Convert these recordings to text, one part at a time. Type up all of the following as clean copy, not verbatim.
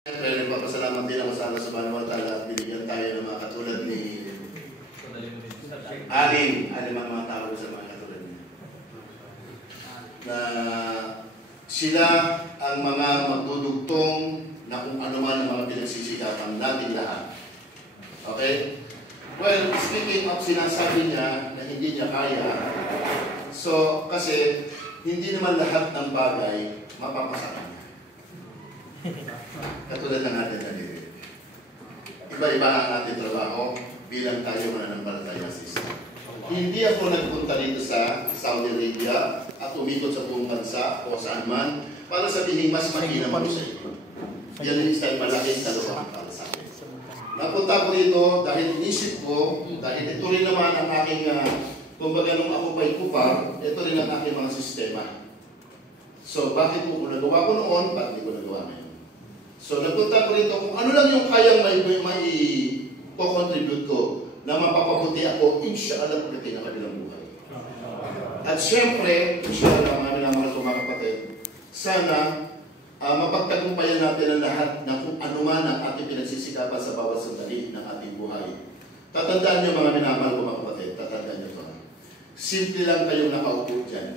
Siyempre, nagpapasalamat din ako sa Allah subhanahu wa ta'ala at binigyan tayo ng mga katulad ni anim ang mga tao sa mga katulad niya. Na sila ang mga magdudugtong na kung ano man ang mga pinagsisikapan natin lahat. Okay? Well, speaking of sinasabi niya na hindi niya kaya, so kasi hindi naman lahat ng bagay mapapasama niya. Katulad ng ating daliri. Iba-iba ang ating trabaho bilang tayo mananampalataya sa Islam. Hindi ako nagpunta dito sa Saudi Arabia at umikot sa buong bansa o saan man para sabihin mas mahina mo sa ito. Yan yung isang malaking kalokohan para sa akin. Napunta ko dito dahil inisip ko, dahil ito rin naman ang aking, kumbaga nung ako pa'y kupar, ito rin ang aking mga sistema. So, bakit ko nagawa ko noon, bakit hindi ko nagawa ngayon? So, nagpunta ko rito kung ano lang yung kayang may contribute ko na mapapabuti ako, inshallah, pagdating ng kabilang buhay. At syempre, inshallah, mga minamahal ko mga kapatid, sana mapagtagumpayan natin ang lahat na kung ano man ang ating pinagsisikapan sa bawat sandali ng ating buhay. Tatandaan niyo mga minamahal ko mga kapatid, tatandaan niyo ito. Simple lang kayong nakaupo dyan.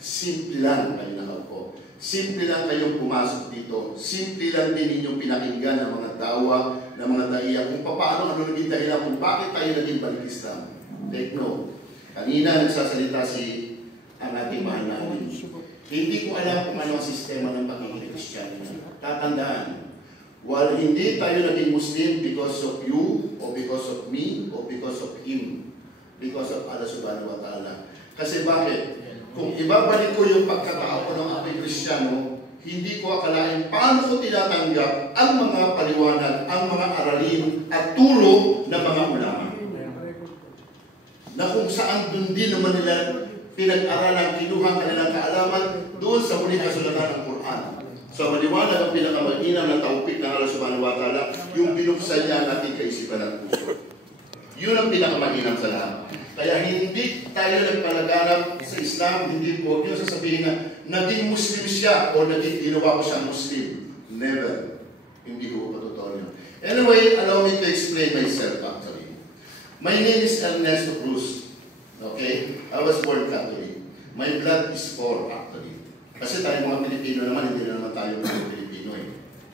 Simple lang kayong nakaupo. Simple lang kayong pumasok dito. Simple lang din inyong pinakinggan ng mga dawa, ng mga daiya, kung paano, ano naging dahilan, kung bakit tayo naging balik Islam. Take note. Kanina nagsasalita ang ating mahal na alim. Hindi ko alam kung ano ang sistema ng pagiging Kristiyano. Tatandaan, while hindi tayo naging Muslim because of you, o because of me, o because of him, because of Allah subhanahu wa ta'ala. Kasi bakit? Kung ibabalik ko yung pagkatao ko ng ating Kristiyano, hindi ko akalain paano ko tinatanggap ang mga paliwanag, ang mga aralin at turo ng mga ulama. Na kung saan dun din naman nila pinag-aralan, kinuha kanilang kaalaman doon sa muling kasulatan ng Quran. So maliwanag ang pinakamaginam na taupik ng Allah subhanahu wa ta'ala, yung binuksan niya ang ating kaisipan at puso. Yun ang pinakamaginam sa lahat. Kaya hindi tayo nagpalaganap sa Islam, hindi po yung sasabihin na naging Muslim siya o naging ginawa ko siyang Muslim. Never. Hindi ko patotoo yun. Anyway, allow me to explain myself actually. My name is Ernesto Cruz. Okay? I was born Catholic. My blood is pure actually. Kasi tayo mga Pilipino naman, hindi naman tayo mga Pilipino eh.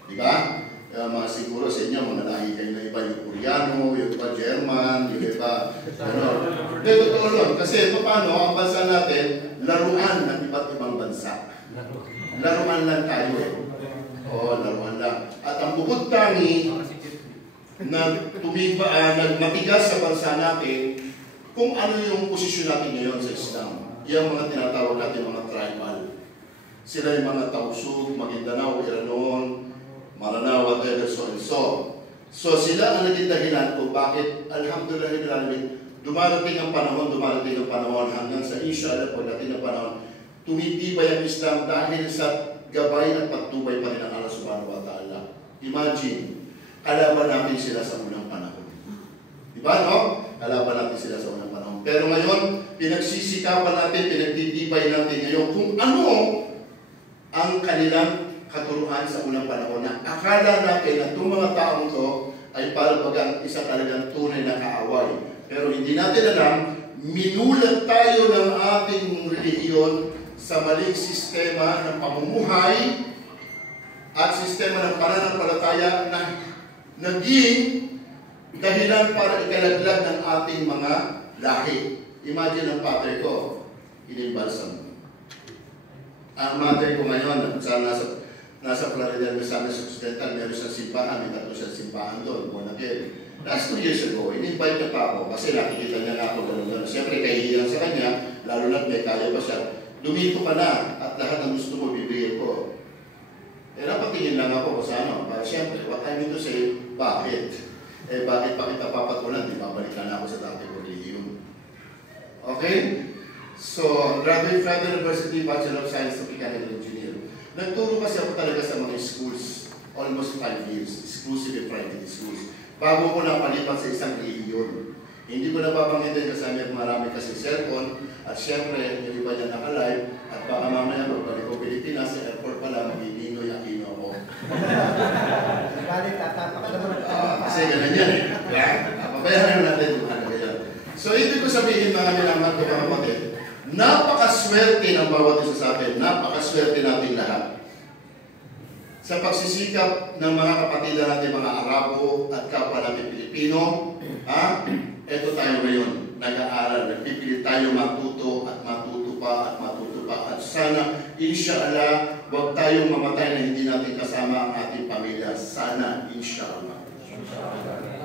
Di ba? Mga siguro sa inyo, mga lahi kayo na iba yung Koreano, yung iba German, yung iba, ano. Pero totoo lang, kasi paano, ang bansa natin, laruan ng iba't ibang bansa. Laruan lang tayo eh. Oo, laruan lang. At ang bukod tangi, nagmatigas sa bansa natin, kung ano yung posisyon natin ngayon sa Islam. Yung mga tinatawag natin mga tribal. Sila yung mga Tausug, Maguindanao, Iranon, Maranao, whatever, so and so. So sila ang naging dahilan kung bakit, alhamdulillah, dumarating ang panahon hanggang sa inshallah, pagdating ng panahon, tumitibay ang Islam dahil sa gabay at pagtubay pa rin ng Allah subhanahu wa ta'ala. Imagine, kalaban natin sila sa unang panahon. Diba, no? Kalaban natin sila sa unang panahon. Pero ngayon, pinagsisikapan natin, pinagtitibay natin ngayon kung ano ang kanilang katuruan sa unang panahon na akala natin na itong mga taong to ay para bagang isa talagang tunay na kaaway. Pero hindi natin alam, minulat tayo ng ating relihiyon sa maling sistema ng pamumuhay at sistema ng pananampalataya na naging dahilan para ikalaglag ng ating mga lahi. Imagine ang patay ko, inimbalsam. Ang mother ko ngayon, nasa Florida, Misamis Occidental, meron siyang simbahan, may tatlo siyang simbahan doon, Monagel. Last 2 years ago, in-invite niya pa ako kasi nakikita niya nga ako gano'n. Siyempre, kahihiyan sa kanya, lalo na may kaya pa siya. Dumito ka na at lahat ng gusto mo, bibigyan ko. Eh, napatingin lang ako sa ano. Para siyempre, what I mean to say, bakit? Eh, bakit pa kita papatulan? Di babalik na ako sa dati ko religion. Okay? So, graduate from the University, Bachelor of Science, Mechanical Engineer. Nagturo kasi ako talaga sa mga schools, almost 5 years, exclusive private schools. Bago ko napalipat sa isang religion. Hindi ko napapanggitin kasi marami kasi cellphone, at syempre, yung iba niya naka-live, at baka mamaya magbalik ko Pilipinas, sa airport pala, magiginoy Aquino ako. Kasi ganun yan eh. Pabayaran natin yung ano yan. So, ibig ko sabihin mga minamahal ko mga kapatid, napakaswerte ng bawat isa sa atin, napakaswerte natin lahat. Sa pagsisikap ng mga kapatid natin, mga Arabo at kapwa natin Pilipino, eto tayo ngayon, nag-aaral, nagpipilit tayo matuto at matuto pa at matuto pa. At sana, inshallah, huwag tayong mamatay na hindi natin kasama ang ating pamilya. Sana, inshallah.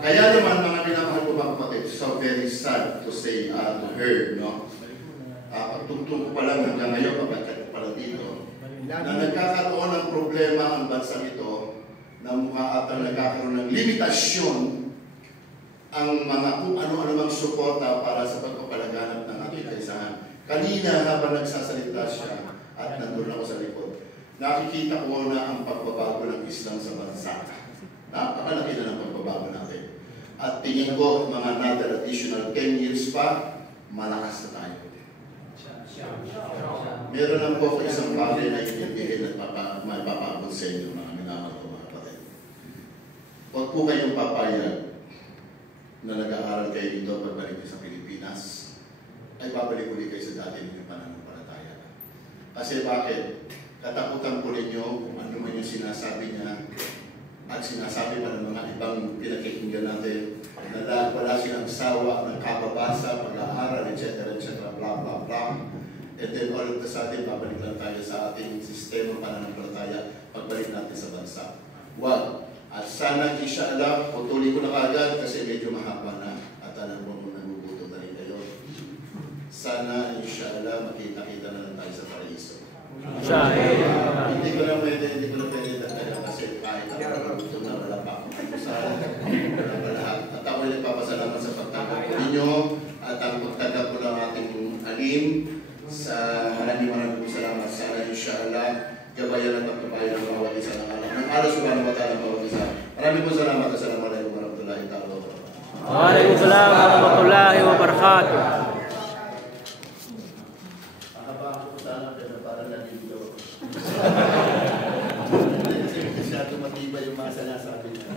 Kaya naman, mga minamahal ko mga kapatid, so very sad to say to her, no? Pagtugtog ko pa lang hanggang ngayon, pagkakit ko pala dito, na nagkakaroon ng problema ang bansa ito na mukha atang nagkakaroon ng limitasyon ang mga kung ano-ano mang suporta para sa pagpapalaganap ng ating kaisahan. Kanina habang nagsasalita siya at nandun ako sa likod, nakikita ko na ang pagbabago ng Islam sa bansa. Napakalaki na ng pagbabago natin. At tingin ko, mga another additional 10 years pa, malakas na tayo. Meron lang po isang bagay na itindihin at may papaabot sa inyo, mga minamahal ko mga kapatid. Huwag po kayong papayag na nag-aaral kayo dito pagbalik sa Pilipinas, ay babalik ulit kayo sa dati ninyong pananampalataya. Kasi bakit? Katakutan po ninyo kung ano man yung sinasabi niya at sinasabi pa ng mga ibang pinakikinggan natin na wala silang sawa ng kababasa, pag-aaral, etc. blah blah blah. And then all of a sudden, babalik lang tayo sa ating sistema pananampalataya pagbalik natin sa bansa. Wag. At sana, inshallah, putuli ko na kagad kasi medyo mahaba na at alam mo nagugutom na rin kayo. Sana, inshallah, makita-kita na lang tayo sa paraiso. Hindi ko na pwede talaga kasi kahit ako nagugutom na wala pa akong pagkusahan. Wala pa lahat. At ako ay nagpapasalamat sa pagtanggap ko ninyo at ang pagtanggap ko ng ating alim. Sa maraming salamat. Sana inshallah gabayan at pagpapayan ng bawat isa ng alam ng Allah subhanahu wa ta'ala bawat isa. Maraming po salamat. Assalamualaikum warahmatullahi ta'ala wabarakatuh. Waalaikumsalam warahmatullahi wabarakatuh. Mahaba ako sana pero para nalilito ako. Kasi masyado matibay yung mga sinasabi niya.